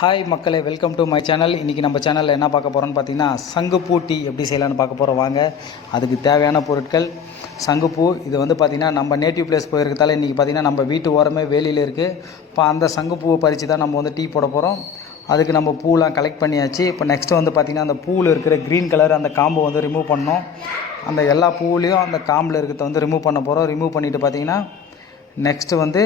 Hi மக்களே, welcome to my channel. இன்றைக்கி நம்ம சேனலில் என்ன பார்க்க போகிறோன்னு பார்த்தீங்கன்னா, சங்குப்பூ டீ எப்படி செய்யலான்னு பார்க்க போகிறோம். வாங்க. அதுக்கு தேவையான பொருட்கள் சங்குப்பூ. இது வந்து பார்த்திங்கன்னா நம்ம நேட்டிவ் பிளேஸ் போயிருக்கிறதால இன்றைக்கி பார்த்திங்கன்னா நம்ம வீட்டு ஓரமே வேலியில் இருக்குது. இப்போ அந்த சங்குப்பூவை பறித்து தான் நம்ம வந்து டீ போட போகிறோம். அதுக்கு நம்ம பூலாம் கலெக்ட் பண்ணியாச்சு. இப்போ நெக்ஸ்ட்டு வந்து பார்த்திங்கன்னா அந்த பூவில் இருக்கிற க்ரீன் கலர் அந்த காம்பை வந்து ரிமூவ் பண்ணோம். அந்த எல்லா பூவிலையும் அந்த காம்பில் இருக்கிறத வந்து ரிமூவ் பண்ண போகிறோம். ரிமூவ் பண்ணிவிட்டு பார்த்திங்கன்னா நெக்ஸ்ட்டு வந்து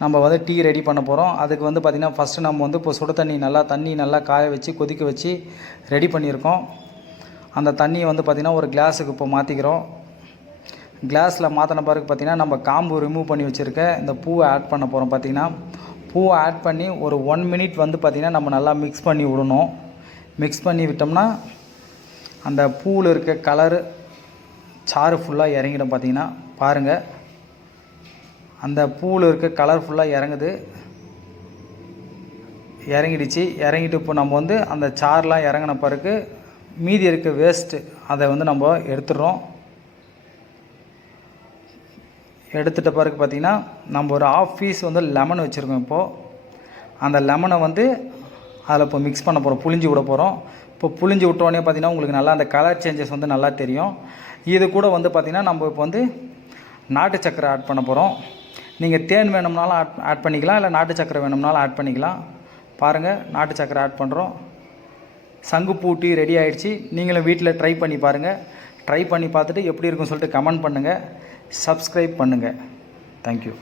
நம்ம வந்து டீ ரெடி பண்ண போகிறோம். அதுக்கு வந்து பார்த்திங்கன்னா ஃபஸ்ட்டு நம்ம வந்து இப்போ சுட தண்ணி நல்லா காய வச்சு கொதிக்க வச்சு ரெடி பண்ணியிருக்கோம். அந்த தண்ணியை வந்து பார்த்திங்கன்னா ஒரு கிளாஸுக்கு இப்போ மாற்றிக்கிறோம். கிளாஸில் மாற்றின பிறகு பார்த்திங்கன்னா நம்ம காம்பு ரிமூவ் பண்ணி வச்சுருக்க இந்த பூவை ஆட் பண்ண போகிறோம். பார்த்திங்கன்னா பூவை ஆட் பண்ணி ஒரு 1 மினிட் வந்து பார்த்திங்கன்னா நம்ம நல்லா மிக்ஸ் பண்ணி விடணும். மிக்ஸ் பண்ணி விட்டோம்னா அந்த பூவில் இருக்க கலரு சாறு ஃபுல்லாக இறங்கிடும். பார்த்திங்கன்னா பாருங்கள், அந்த பூவில் இருக்க கலர் ஃபுல்லாக இறங்கிடுச்சு. இறங்கிட்டு இப்போ நம்ம வந்து அந்த சார்லாம் இறங்கின பிறகு மீதி இருக்க வேஸ்ட்டு அதை வந்து நம்ம எடுத்துடுறோம். எடுத்துட்ட பிறகு பார்த்திங்கன்னா நம்ம ஒரு 1/2 பீஸ் வந்து லெமன் வச்சுருக்கோம். இப்போது அந்த லெமனை வந்து அதில் இப்போ மிக்ஸ் பண்ண போகிறோம், புளிஞ்சு விட போகிறோம். இப்போ புளிஞ்சு விட்டோடனே பார்த்திங்கன்னா உங்களுக்கு நல்லா அந்த கலர் சேஞ்சஸ் வந்து நல்லா தெரியும். இது கூட வந்து பார்த்திங்கன்னா நம்ம இப்போ வந்து நாட்டு சக்கரை ஆட் பண்ண போகிறோம். நீங்கள் தேன் வேணும்னாலும் ஆட் பண்ணிக்கலாம், இல்லை நாட்டு சக்கரை வேணும்னாலும் ஆட் பண்ணிக்கலாம். பாருங்கள், நாட்டு சக்கரை ஆட் பண்ணுறோம். சங்குப்பூ டீ ரெடி ஆகிடுச்சு. நீங்களும் வீட்டில் ட்ரை பண்ணி பாருங்கள். ட்ரை பண்ணி பார்த்துட்டு எப்படி இருக்குன்னு சொல்லிட்டு கமெண்ட் பண்ணுங்கள், சப்ஸ்கிரைப் பண்ணுங்கள். தேங்க்யூ.